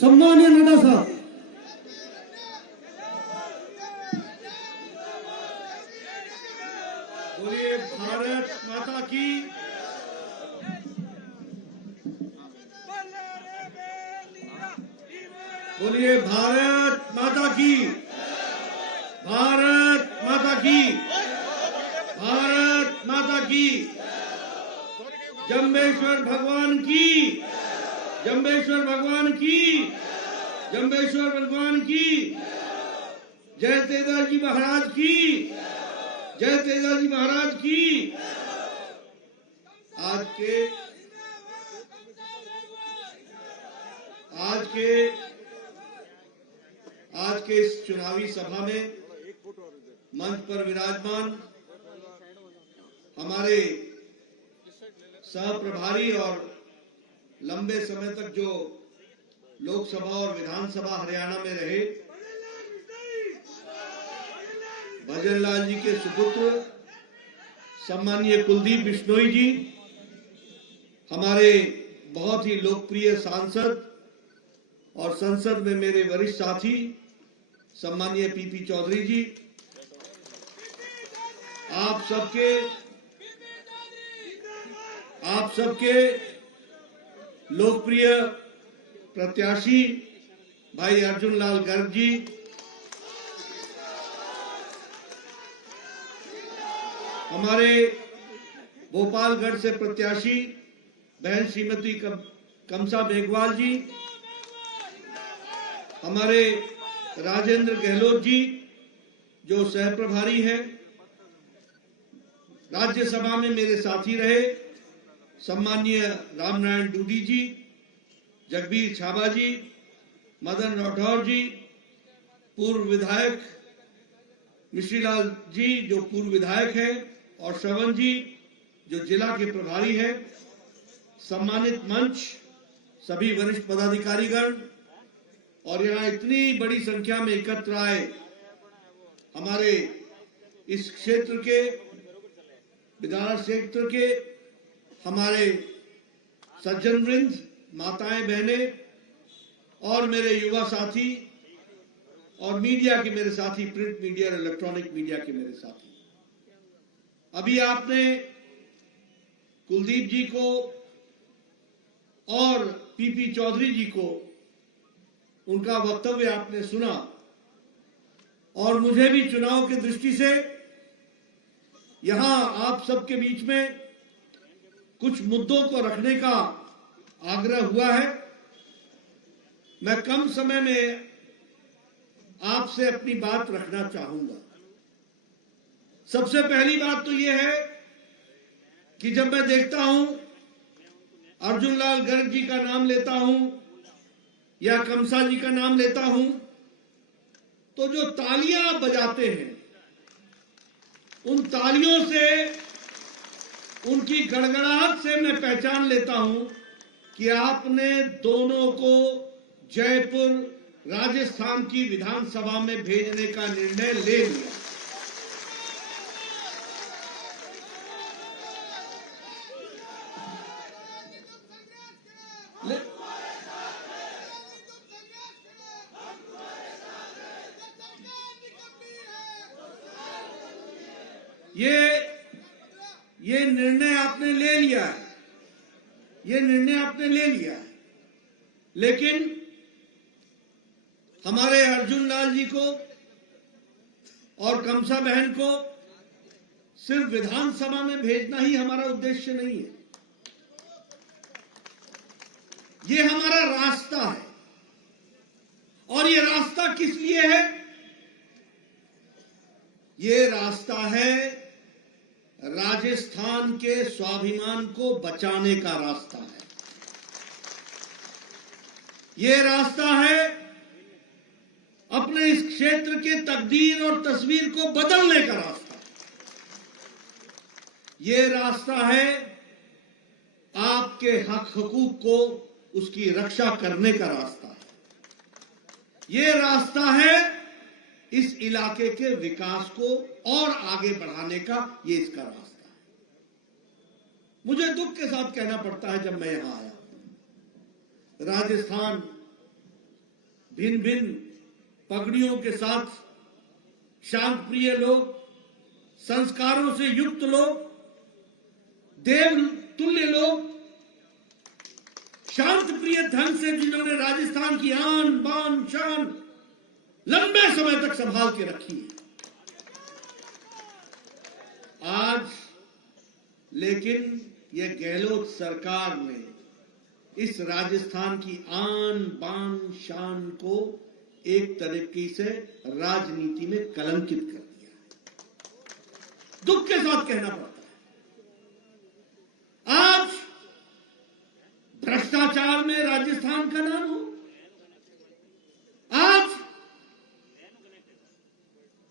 सम्मानीय नड्डा साहब। बोलिए भारत माता की। बोलिए भारत माता की। भारत माता की। भारत माता की। जम्बेश्वर भगवान की। जम्बेश्वर भगवान की। जम्बेश्वर भगवान की। जय तेजा जी महाराज की। जय तेजा जी महाराज की। आज के इस चुनावी सभा में मंच पर विराजमान हमारे सह प्रभारी और लंबे समय तक जो लोकसभा और विधानसभा हरियाणा में रहे भजनलाल जी के सुपुत्र सम्मानीय कुलदीप बिश्नोई जी, हमारे बहुत ही लोकप्रिय सांसद और संसद में मेरे वरिष्ठ साथी सम्मानीय पीपी चौधरी जी, आप सबके लोकप्रिय प्रत्याशी भाई अर्जुन लाल गर्ग जी, हमारे भोपालगढ़ से प्रत्याशी बहन श्रीमती कमसा मेघवाल जी, हमारे राजेंद्र गहलोत जी जो सह प्रभारी हैं, राज्यसभा में मेरे साथी रहे सम्मानीय रामनारायण डूडी जी, जगबीर छाबा जी, मदन राठौर जी, पूर्व विधायक मिश्रीलाल जी जो पूर्व विधायक हैं, और श्रवण जी जो जिला के प्रभारी हैं, सम्मानित मंच, सभी वरिष्ठ पदाधिकारीगण और यहाँ इतनी बड़ी संख्या में एकत्र आए हमारे इस क्षेत्र के विधानसभा क्षेत्र के हमारे सज्जन वृंद, माताएं बहनें और मेरे युवा साथी और मीडिया के मेरे साथी, प्रिंट मीडिया और इलेक्ट्रॉनिक मीडिया के मेरे साथी, अभी आपने कुलदीप जी को और पीपी चौधरी जी को उनका वक्तव्य आपने सुना और मुझे भी चुनाव की दृष्टि से यहां आप सबके बीच में कुछ मुद्दों को रखने का आग्रह हुआ है। मैं कम समय में आपसे अपनी बात रखना चाहूंगा। सबसे पहली बात तो यह है कि जब मैं देखता हूं अर्जुन लाल गर्ग जी का नाम लेता हूं या कमसा जी का नाम लेता हूं तो जो तालियां आप बजाते हैं उन तालियों से, उनकी गड़गड़ाहट से मैं पहचान लेता हूं कि आपने दोनों को जयपुर राजस्थान की विधानसभा में भेजने का निर्णय ले लिया। ये निर्णय आपने ले लिया है, ये निर्णय आपने ले लिया है, लेकिन हमारे अर्जुन लाल जी को और कमसा बहन को सिर्फ विधानसभा में भेजना ही हमारा उद्देश्य नहीं है। ये हमारा रास्ता है और ये रास्ता किस लिए है? ये रास्ता है राजस्थान के स्वाभिमान को बचाने का रास्ता है। ये रास्ता है अपने इस क्षेत्र के तकदीर और तस्वीर को बदलने का रास्ता है। ये रास्ता है आपके हक हकूक को उसकी रक्षा करने का रास्ता है। ये रास्ता है इस इलाके के विकास को और आगे बढ़ाने का, ये इसका रास्ता है। मुझे दुख के साथ कहना पड़ता है जब मैं यहां आया, राजस्थान भिन्न भिन्न पगड़ियों के साथ शांत प्रिय लोग, संस्कारों से युक्त लोग, देव तुल्य लोग, शांत प्रिय ढंग से जिन्होंने राजस्थान की आन बान शान लंबे समय तक संभाल के रखी है, आज लेकिन ये गहलोत सरकार ने इस राजस्थान की आन बान शान को एक तरीके से राजनीति में कलंकित कर दिया। दुख के साथ कहना पड़ता है, आज भ्रष्टाचार में राजस्थान का नाम हो, आज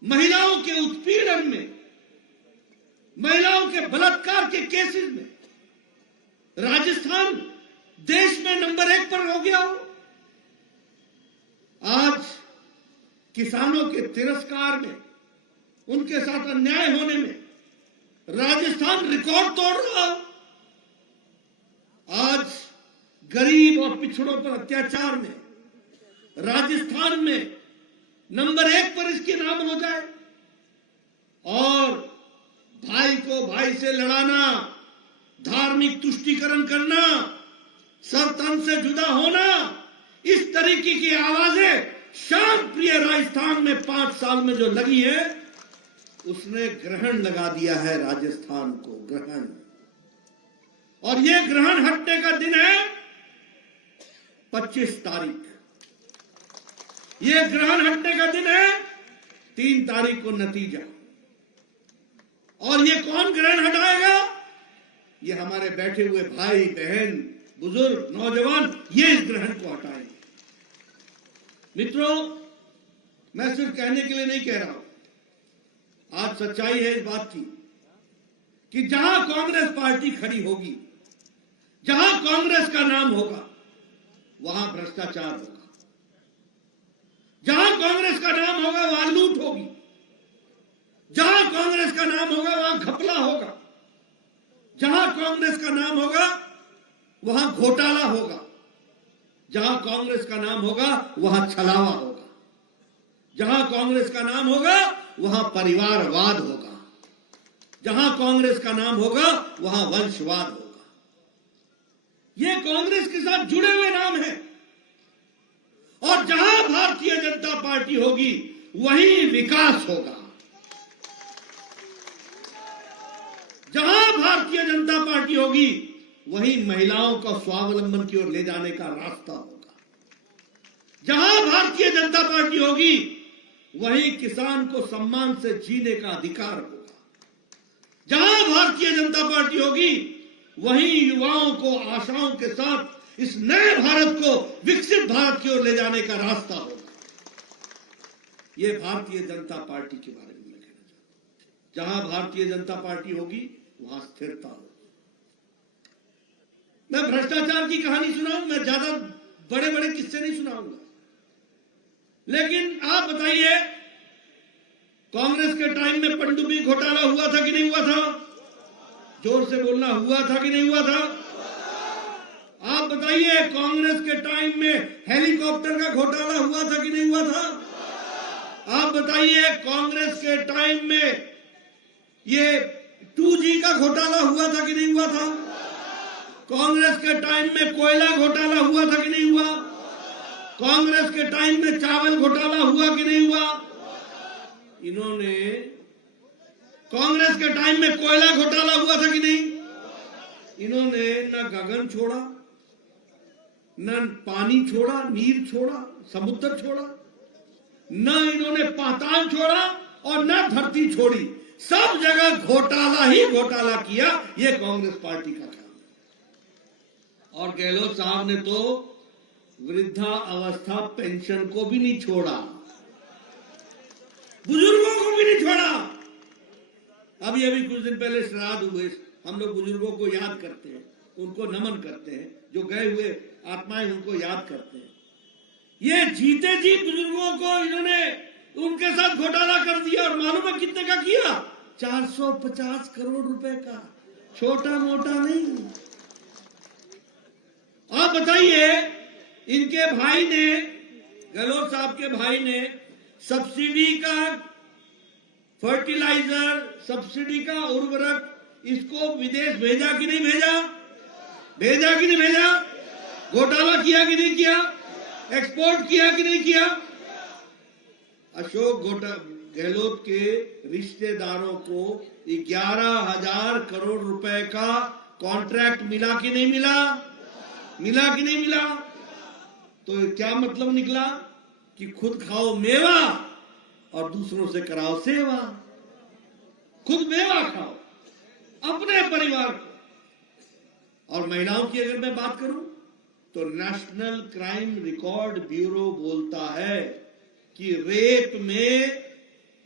महिलाओं के उत्पीड़न में, महिलाओं के बलात्कार के केसेस में राजस्थान देश में नंबर 1 पर हो गया हो, आज किसानों के तिरस्कार में, उनके साथ अन्याय होने में राजस्थान रिकॉर्ड तोड़ रहा हो, आज गरीब और पिछड़ों पर अत्याचार में राजस्थान में नंबर 1 पर इसके नाम हो जाए, और भाई को भाई से लड़ाना, धार्मिक तुष्टीकरण करना, सर तन से जुदा होना, इस तरीके की आवाजें शांत प्रिय राजस्थान में 5 साल में जो लगी है, उसने ग्रहण लगा दिया है राजस्थान को, ग्रहण। और ये ग्रहण हटने का दिन है 25 तारीख। ये ग्रहण हटने का दिन है 3 तारीख को नतीजा। और ये कौन ग्रहण हटाएगा? ये हमारे बैठे हुए भाई बहन, बुजुर्ग, नौजवान, ये इस ग्रहण को हटाएंगे। मित्रों, मैं सिर्फ कहने के लिए नहीं कह रहा हूं, आज सच्चाई है इस बात की कि जहां कांग्रेस पार्टी खड़ी होगी, जहां कांग्रेस का नाम होगा, वहां भ्रष्टाचार होगा। जहां कांग्रेस का नाम होगा वहां लूट होगी, जहां कांग्रेस का नाम होगा वहां घपला होगा, जहां कांग्रेस का नाम होगा वहां घोटाला होगा, जहां कांग्रेस का नाम होगा वहां छलावा होगा, जहां कांग्रेस का नाम होगा वहां परिवारवाद होगा, जहां कांग्रेस का नाम होगा वहां वंशवाद होगा। ये कांग्रेस के साथ जुड़े हुए नाम हैं। और जहां भारतीय जनता पार्टी होगी वहीं विकास होगा। जहां भारतीय जनता पार्टी होगी वहीं महिलाओं का स्वावलंबन की ओर ले जाने का रास्ता होगा। जहां भारतीय जनता पार्टी होगी वहीं किसान को सम्मान से जीने का अधिकार होगा। जहां भारतीय जनता पार्टी होगी वहीं युवाओं को आशाओं के साथ इस नए भारत को, विकसित भारत की ओर ले जाने का रास्ता होगा। यह भारतीय जनता पार्टी के बारे में मैं कहना चाहता हूं। जहां भारतीय जनता पार्टी होगी वहां स्थिरता होगी। मैं भ्रष्टाचार की कहानी सुनाऊं, मैं ज्यादा बड़े बड़े किस्से नहीं सुनाऊंगा, लेकिन आप बताइए, कांग्रेस के टाइम में पनडुब्बी घोटाला हुआ था कि नहीं हुआ था? जोर से बोलना, हुआ था कि नहीं हुआ था? आप बताइए, कांग्रेस के टाइम में हेलीकॉप्टर का घोटाला हुआ था कि नहीं हुआ था? आप बताइए, कांग्रेस के टाइम में ये 2G का घोटाला हुआ था कि नहीं हुआ था? कांग्रेस के टाइम में कोयला घोटाला हुआ था कि नहीं हुआ? कांग्रेस के टाइम में चावल घोटाला हुआ कि नहीं हुआ? इन्होंने कांग्रेस के टाइम में कोयला घोटाला हुआ था कि नहीं? इन्होंने न गगन छोड़ा, न पानी छोड़ा, नीर छोड़ा, समुद्र छोड़ा, न इन्होंने पाताल छोड़ा और न धरती छोड़ी। सब जगह घोटाला ही घोटाला किया। यह कांग्रेस पार्टी का काम है। और गहलोत साहब ने तो वृद्धा अवस्था पेंशन को भी नहीं छोड़ा, बुजुर्गों को भी नहीं छोड़ा। अभी कुछ दिन पहले श्राद्ध हुए, हम लोग बुजुर्गों को याद करते हैं, उनको नमन करते हैं, जो गए हुए आत्माएं उनको याद करते हैं। ये जीते जी बुजुर्गों को इन्होंने उनके साथ घोटाला कर दिया। और मालूम है कितने का किया? 450 करोड़ रुपए का, छोटा मोटा नहीं। आप बताइए, इनके भाई ने गहलोत साहब के भाई ने सब्सिडी का फर्टिलाइजर, सब्सिडी का उर्वरक इसको विदेश भेजा कि नहीं भेजा? भेजा कि नहीं भेजा? घोटाला किया कि नहीं किया? एक्सपोर्ट किया कि नहीं किया? अशोक गहलोत के रिश्तेदारों को 11,000 करोड़ रुपए का कॉन्ट्रैक्ट मिला कि नहीं मिला? मिला कि नहीं मिला? तो क्या मतलब निकला कि खुद खाओ मेवा और दूसरों से कराओ सेवा। खुद मेवा खाओ अपने परिवार को। और महिलाओं की अगर मैं बात करूं तो नेशनल क्राइम रिकॉर्ड ब्यूरो बोलता है कि रेप में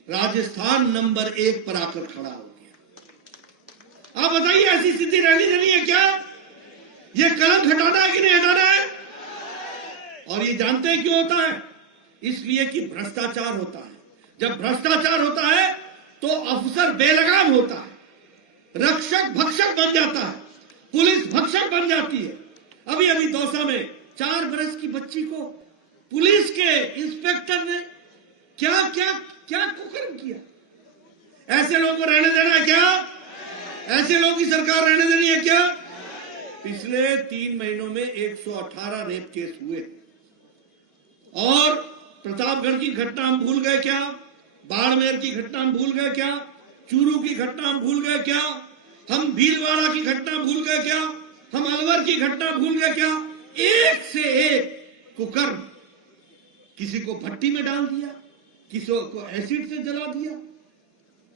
राजस्थान नंबर 1 पर आकर खड़ा हो गया। आप बताइए, ऐसी स्थिति रहनी नहीं है क्या? ये कलंक हटाना है कि नहीं हटाना है? और ये जानते हैं क्यों होता है? इसलिए कि भ्रष्टाचार होता है। जब भ्रष्टाचार होता है तो अफसर बेलगाम होता है, रक्षक भक्षक बन जाता है, पुलिस भक्षक बन जाती है। अभी अभी दौसा में 4 बरस की बच्ची को पुलिस के इंस्पेक्टर ने क्या क्या क्या कुकर्म किया। ऐसे लोगों को रहने देना है क्या? ऐसे लोगों की सरकार रहने देनी है क्या? पिछले 3 महीनों में 118 रेप केस हुए। और प्रतापगढ़ की घटना हम भूल गए क्या? बाड़मेर की घटना हम भूल गए क्या? चूरू की घटना हम भूल गए क्या? हम भीलवाड़ा की घटना भूल गए क्या? हम अलवर की घटना भूल गए क्या? एक से एक कुकर्म। किसी को भट्टी में डाल दिया, किसी को एसिड से जला दिया।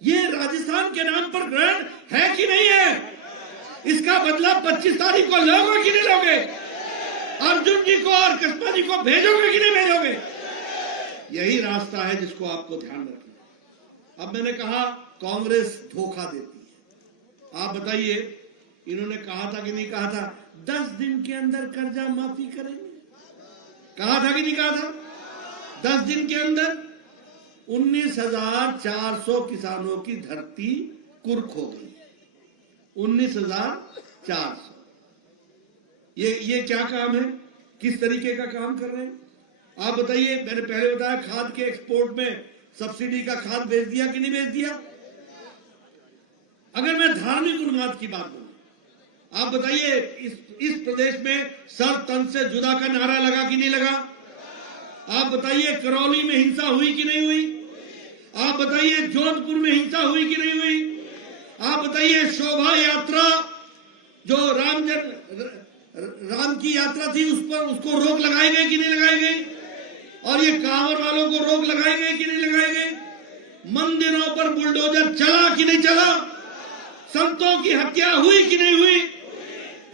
ये राजस्थान के नाम पर ग्रहण है कि नहीं है? इसका बदला 25 तारीख को लोगे कि नहीं लोगे? अर्जुन जी को और कस्बा जी को भेजोगे कि नहीं भेजोगे? यही रास्ता है जिसको आपको ध्यान रखना है। अब मैंने कहा कांग्रेस धोखा देती है। आप बताइए, इन्होंने कहा था कि नहीं कहा था 10 दिन के अंदर कर्जा माफी करेंगे? कहा था कि नहीं कहा था? 10 दिन के अंदर 19,400 किसानों की धरती कुर्क हो गई। 19,400। ये क्या काम है? किस तरीके का काम कर रहे हैं? आप बताइए। मैंने पहले बताया खाद के एक्सपोर्ट में सब्सिडी का खाद भेज दिया कि नहीं भेज दिया? अगर मैं धार्मिक उन्माद की बात करूं, आप बताइए, इस प्रदेश में सर तन से जुदा का नारा लगा कि नहीं लगा? आप बताइए, करौली में हिंसा हुई कि नहीं हुई? आप बताइए, जोधपुर में हिंसा हुई कि नहीं हुई? आप बताइए, शोभा यात्रा जो राम की यात्रा थी उस पर उसको रोक लगाई गई कि नहीं लगाई गई? और ये कांवर वालों को रोक लगाई गई कि नहीं लगाई गई? मंदिरों पर बुलडोजर चला कि नहीं चला? संतों की हत्या हुई कि नहीं हुई?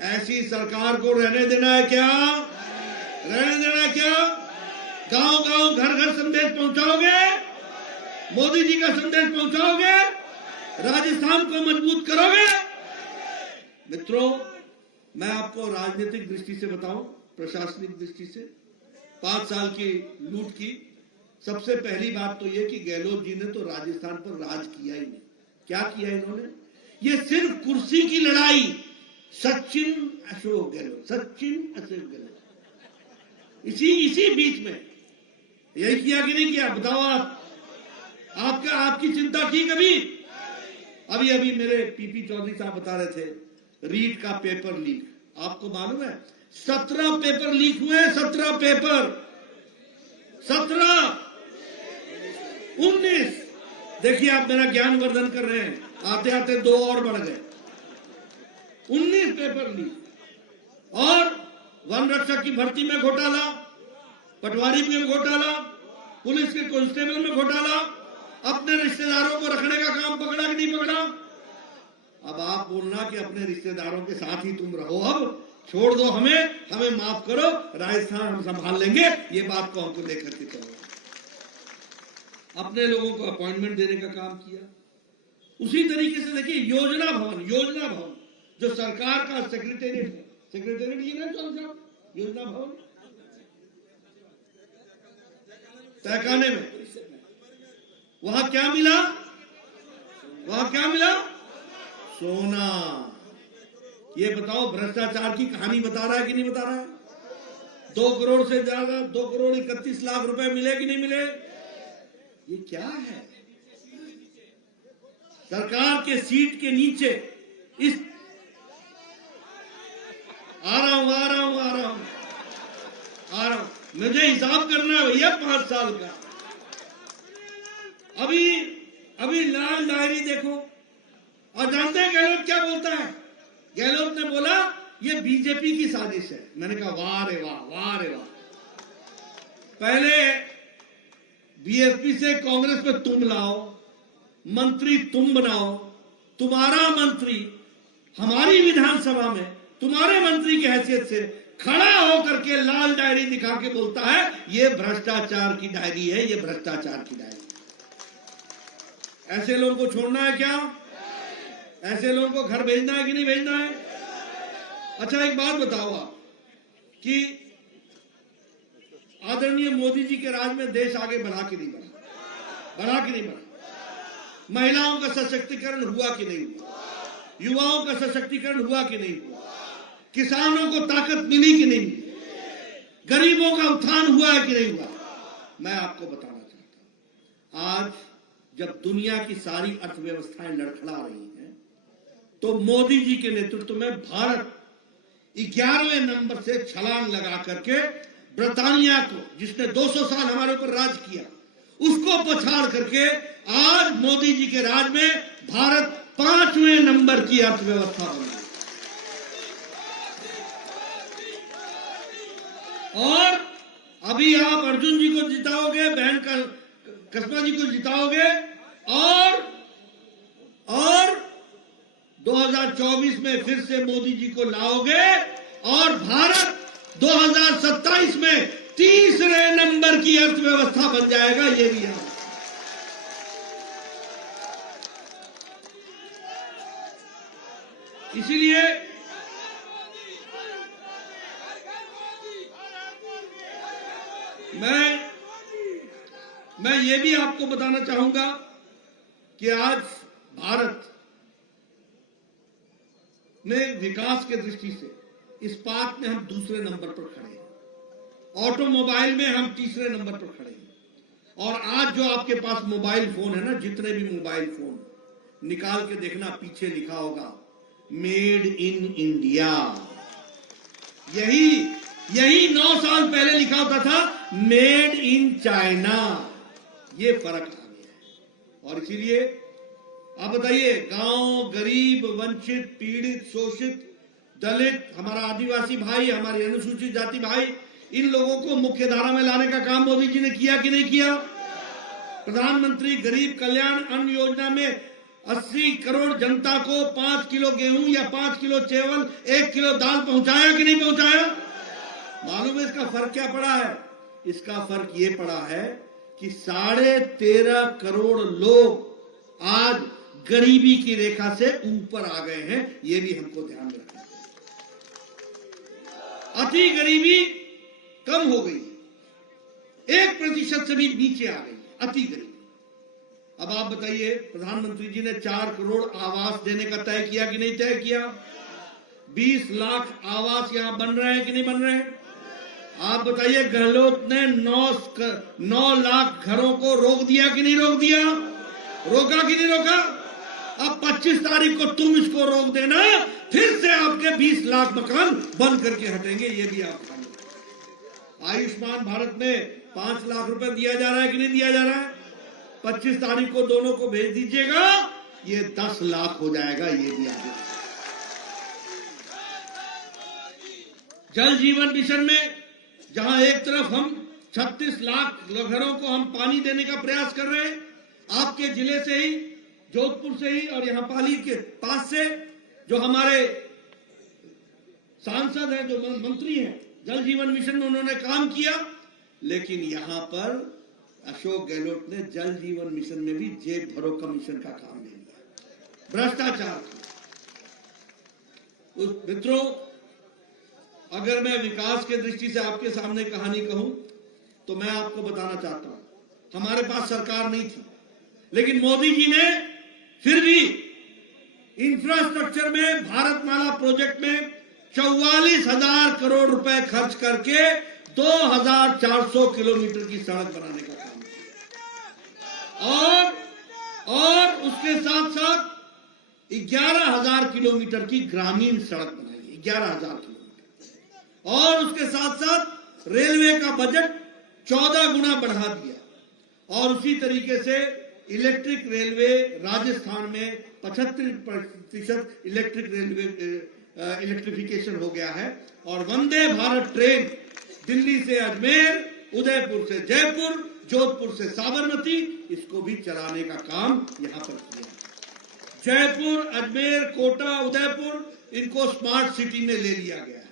ऐसी सरकार को रहने देना है क्या? रहने देना है क्या? गांव गांव घर घर संदेश पहुंचाओगे? मोदी जी का संदेश पहुंचाओगे? राजस्थान को मजबूत करोगे? मित्रों, मैं आपको राजनीतिक दृष्टि से बताऊं, प्रशासनिक दृष्टि से 5 साल की लूट की सबसे पहली बात तो यह कि गहलोत जी ने तो राजस्थान पर राज किया ही नहीं। क्या किया इन्होंने? ये सिर्फ कुर्सी की लड़ाई। सचिन अशोक गहलोत, इसी बीच में यही किया कि नहीं किया? बताओ आप। आपकी चिंता की कभी? अभी मेरे पीपी चौधरी साहब बता रहे थे रीट का पेपर लीक। आपको मालूम है 17 पेपर लीक हुए? 17 पेपर, 17, 19। देखिए, आप मेरा ज्ञान वर्धन कर रहे हैं। आते आते 2 और बढ़ गए। 19 पेपर लीक। और वन रक्षक की भर्ती में घोटाला, पटवारी में घोटाला, पुलिस के कांस्टेबल में घोटाला, अपने रिश्तेदारों को रखने का काम पकड़ा कि नहीं पकड़ा? अब आप बोलना कि अपने रिश्तेदारों के साथ ही तुम रहो, अब छोड़ दो, हमें माफ करो, राजस्थान हम संभाल लेंगे, ये बात को हमको लेकर के चलो। अपने लोगों को अपॉइंटमेंट देने का काम किया। उसी तरीके से देखिए योजना भवन जो सरकार का सेक्रेटेरिएट है, सेक्रेटेरिएट ये ना चल योजना भवन तहखाने में, वहां क्या मिला? सोना। ये बताओ, भ्रष्टाचार की कहानी बता रहा है कि नहीं बता रहा है? 2 करोड़ से ज्यादा 2 करोड़ 31 लाख रुपए मिले कि नहीं मिले? ये क्या है? सरकार के सीट के नीचे इस आ रहा हूं मुझे हिसाब करना है भैया 5 साल का। अभी लाल डायरी देखो, और जानते हैं गहलोत क्या बोलता है? गहलोत ने बोला ये बीजेपी की साजिश है। मैंने कहा वाह रे वाह, वाह रे वाह। पहले बीएसपी से कांग्रेस में तुम लाओ, मंत्री तुम बनाओ, तुम्हारा मंत्री हमारी विधानसभा में तुम्हारे मंत्री की हैसियत से खड़ा होकर के लाल डायरी दिखा के बोलता है ये भ्रष्टाचार की डायरी है, ये भ्रष्टाचार की डायरी। ऐसे लोगों को छोड़ना है क्या? ऐसे लोगों को घर भेजना है कि नहीं भेजना है? अच्छा एक बात बताओ आप कि आदरणीय मोदी जी के राज में देश आगे बढ़ा कि नहीं बढ़ा? बढ़ा कि नहीं बढ़ा? महिलाओं का सशक्तिकरण हुआ कि नहीं हुआ? युवाओं का सशक्तिकरण हुआ कि नहीं हुआ? किसानों को ताकत मिली कि नहीं मिली? गरीबों का उत्थान हुआ है कि नहीं हुआ? मैं आपको बताना चाहता हूं, आज जब दुनिया की सारी अर्थव्यवस्थाएं लड़खड़ा रही हैं, तो मोदी जी के नेतृत्व में भारत 11वें नंबर से छलांग लगा करके ब्रिटानिया को, जिसने 200 साल हमारे ऊपर राज किया, उसको पछाड़ करके आज मोदी जी के राज में भारत 5वें नंबर की अर्थव्यवस्था बन गई। और अभी आप अर्जुन जी को जिताओगे, बहन का कस्बा जी को जिताओगे, और 2024 में फिर से मोदी जी को लाओगे, और भारत 2027 में 3रे नंबर की अर्थव्यवस्था बन जाएगा। ये भी है। इसीलिए मैं ये भी आपको बताना चाहूंगा कि आज भारत में विकास के दृष्टि से इस्पात में हम 2रे नंबर पर खड़े हैं, ऑटोमोबाइल में हम 3रे नंबर पर खड़े हैं। और आज जो आपके पास मोबाइल फोन है ना, जितने भी मोबाइल फोन निकाल के देखना, पीछे लिखा होगा मेड इन इंडिया। यही 9 साल पहले लिखा होता था मेड इन चाइना। ये फर्क आ गया है। और इसीलिए आप बताइए, गांव, गरीब, वंचित, पीड़ित, शोषित, दलित, हमारा आदिवासी भाई, हमारे अनुसूचित जाति भाई, इन लोगों को मुख्य धारा में लाने का काम मोदी जी ने किया कि नहीं किया? प्रधानमंत्री गरीब कल्याण अन्न योजना में 80 करोड़ जनता को 5 किलो गेहूं या 5 किलो चावल, 1 किलो दाल पहुंचाया कि नहीं पहुंचाया? मालूम है इसका फर्क क्या पड़ा है? इसका फर्क ये पड़ा है कि 13.5 करोड़ लोग आज गरीबी की रेखा से ऊपर आ गए हैं। ये भी हमको ध्यान रखना है। अति गरीबी कम हो गई, 1% से भी नीचे आ गई अति गरीबी। अब आप बताइए, प्रधानमंत्री जी ने 4 करोड़ आवास देने का तय किया कि नहीं तय किया? 20 लाख आवास यहां बन रहे हैं कि नहीं बन रहे हैं? आप बताइए, गहलोत ने 9 लाख घरों को रोक दिया कि नहीं रोक दिया? रोका कि नहीं रोका? अब 25 तारीख को तुम इसको रोक देना, फिर से आपके 20 लाख मकान बंद करके हटेंगे। ये भी आप बताइए। आयुष्मान भारत में 5 लाख रुपए दिया जा रहा है कि नहीं दिया जा रहा है? 25 तारीख को दोनों को भेज दीजिएगा, ये 10 लाख हो जाएगा। ये भी आप जल जीवन मिशन में जहां एक तरफ हम 36 लाख घरों को हम पानी देने का प्रयास कर रहे हैं, आपके जिले से ही, जोधपुर से ही, और यहां पाली के पास से जो हमारे सांसद हैं, जो मंत्री हैं, जल जीवन मिशन में उन्होंने काम किया। लेकिन यहां पर अशोक गहलोत ने जल जीवन मिशन में भी जेब भरो कमीशन का काम ले लिया, भ्रष्टाचार। तो मित्रों, अगर मैं विकास के दृष्टि से आपके सामने कहानी कहूं तो मैं आपको बताना चाहता हूं, हमारे पास सरकार नहीं थी, लेकिन मोदी जी ने फिर भी इंफ्रास्ट्रक्चर में, भारतमाला प्रोजेक्ट में 44,000 करोड़ रुपए खर्च करके 2400 किलोमीटर की सड़क बनाने का काम किया और उसके साथ साथ 11,000 किलोमीटर की ग्रामीण सड़क बनाई, 11,000 किलोमीटर। और उसके साथ साथ रेलवे का बजट 14 गुना बढ़ा दिया। और उसी तरीके से इलेक्ट्रिक रेलवे राजस्थान में 75% इलेक्ट्रिक रेलवे इलेक्ट्रिफिकेशन हो गया है। और वंदे भारत ट्रेन दिल्ली से अजमेर, उदयपुर से जयपुर, जोधपुर से साबरमती, इसको भी चलाने का काम यहां पर किया। जयपुर, अजमेर, कोटा, उदयपुर, इनको स्मार्ट सिटी में ले लिया गया है।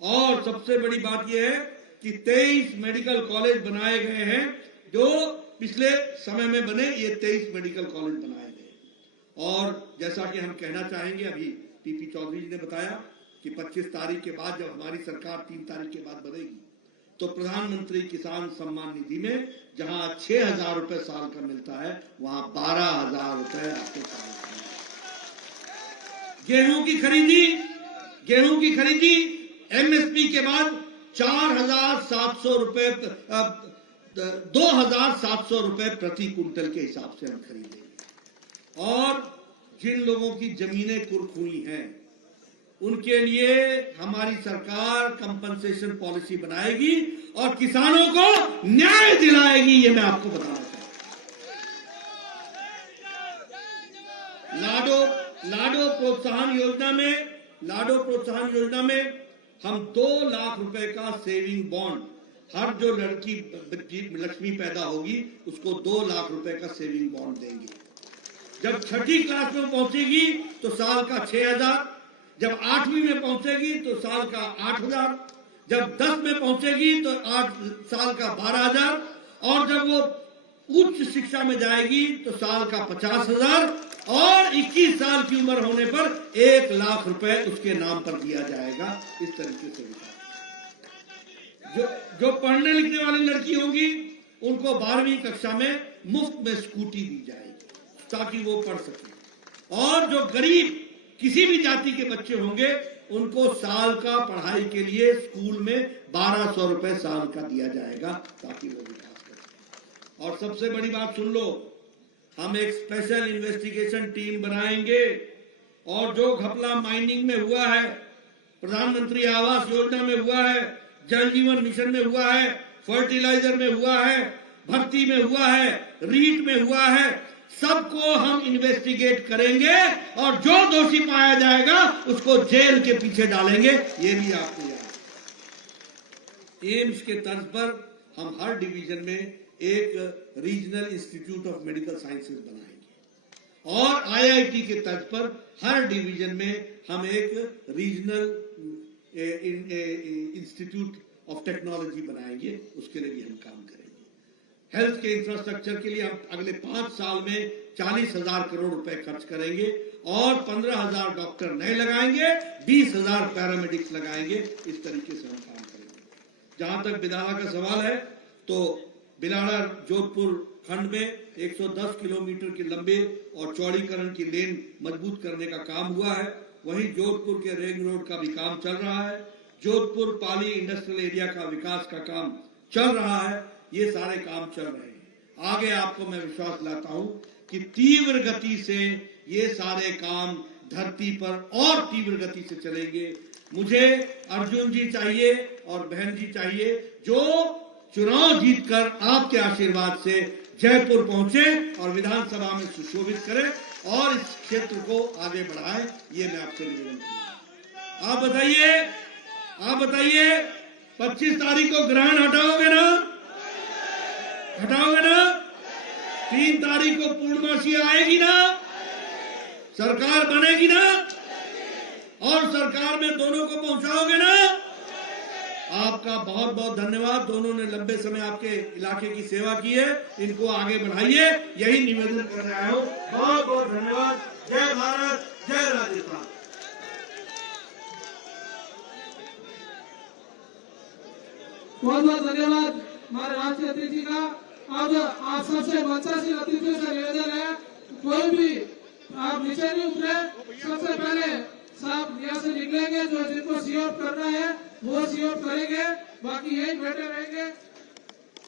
और सबसे बड़ी बात यह है कि 23 मेडिकल कॉलेज बनाए गए हैं, जो पिछले समय में बने, ये 23 मेडिकल कॉलेज बनाए गए। और जैसा कि हम कहना चाहेंगे, अभी टीपी चौधरी जी ने बताया कि 25 तारीख के बाद जब हमारी सरकार 3 तारीख के बाद बनेगी, तो प्रधानमंत्री किसान सम्मान निधि में जहां 6,000 रुपए साल का मिलता है, वहां 12,000 रुपए आपको साल का। गेहूं की खरीदी एमएसपी के बाद 4,700 रुपए 2,700 रुपए प्रति कुंटल के हिसाब से हम खरीदेंगे। और जिन लोगों की जमीनें कुर्क हुई हैं, उनके लिए हमारी सरकार कंपनसेशन पॉलिसी बनाएगी और किसानों को न्याय दिलाएगी, ये मैं आपको बताना चाहता हूं। लाडो प्रोत्साहन योजना में हम 2 लाख रुपए का सेविंग बॉन्ड, हर जो लड़की लक्ष्मी पैदा होगी उसको 2 लाख रुपए का सेविंग बॉन्ड देंगे। जब 6ठी क्लास में पहुंचेगी तो साल का 6,000, जब 8वीं में पहुंचेगी तो साल का 8,000, जब 10 में पहुंचेगी तो 8 साल का 12,000, और जब वो उच्च शिक्षा में जाएगी तो साल का 50,000, और 21 साल की उम्र होने पर 1 लाख रुपए उसके नाम पर दिया जाएगा। इस तरीके से जो पढ़ने लिखने वाली लड़की होंगी उनको 12वीं कक्षा में मुफ्त में स्कूटी दी जाएगी ताकि वो पढ़ सके। और जो गरीब किसी भी जाति के बच्चे होंगे उनको साल का पढ़ाई के लिए स्कूल में 1,200 रुपए साल का दिया जाएगा ताकि वो विकास करें। और सबसे बड़ी बात सुन लो, हम एक स्पेशल इन्वेस्टिगेशन टीम बनाएंगे और जो घपला माइनिंग में हुआ है, प्रधानमंत्री आवास योजना में हुआ है, जल जीवन मिशन में हुआ है, फर्टिलाइजर में हुआ है, भर्ती में हुआ है, रीट में हुआ है, सबको हम इन्वेस्टिगेट करेंगे और जो दोषी पाया जाएगा उसको जेल के पीछे डालेंगे। ये भी आपको याद। एम्स के तर्ज पर हम हर डिवीजन में एक regional institute of medical sciences बनाएंगे और आईआईटी के तर्ज पर हर डिवीजन में हम एक रीजनल इंस्टीट्यूट ऑफ टेक्नोलॉजी बनाएंगे। उसके लिए भी हम काम करेंगे। हेल्थ के इंफ्रास्ट्रक्चर के लिए हम अगले 5 साल में 40,000 करोड़ रुपए खर्च करेंगे और 15,000 डॉक्टर नए लगाएंगे, 20,000 पैरामेडिक्स लगाएंगे। इस तरीके से हम काम करेंगे। जहां तक बिलाड़ा का सवाल है, तो बिलाड़ा जोधपुर खंड में 110 किलोमीटर के लंबे और चौड़ीकरण की लेन मजबूत करने का काम हुआ है। वहीं जोधपुर के रिंग रोड का भी काम चल रहा है। जोधपुर पाली इंडस्ट्रियल एरिया का विकास का काम चल रहा है। ये सारे काम चल रहे हैं। आगे आपको मैं विश्वास दिलाता हूं कि तीव्र गति से ये सारे काम धरती पर और तीव्र गति से चलेंगे। मुझे अर्जुन जी चाहिए और बहन जी चाहिए जो चुनाव जीतकर आपके आशीर्वाद से जयपुर पहुंचे और विधानसभा में सुशोभित करें और इस क्षेत्र को आगे बढ़ाएं। ये मैं आपसे निवेदन करूंगा। आप बताइए 25 तारीख को ग्रहण हटाओगे ना? 3 तारीख को पूर्णमासी आएगी ना? सरकार बनेगी ना? और सरकार में दोनों को पहुंचाओगे ना? आपका बहुत बहुत धन्यवाद। दोनों ने लंबे समय आपके इलाके की सेवा की है, इनको आगे बढ़ाइए, यही निवेदन कर रहा हूं। बहुत बहुत धन्यवाद। जय भारत, जय राजस्थान। बहुत बहुत धन्यवाद हमारे राष्ट्रीय अध्यक्ष जी का। अब आप सबसे मंचासीन अतिथियों से निवेदन है, कोई भी आप नीचे नहीं उतरे। सबसे पहले साहब यहाँ से निकलेंगे, जो जिनको सी ऑफ करना है वो सी ऑफ करेंगे। बाकी यही बैठे रहेंगे।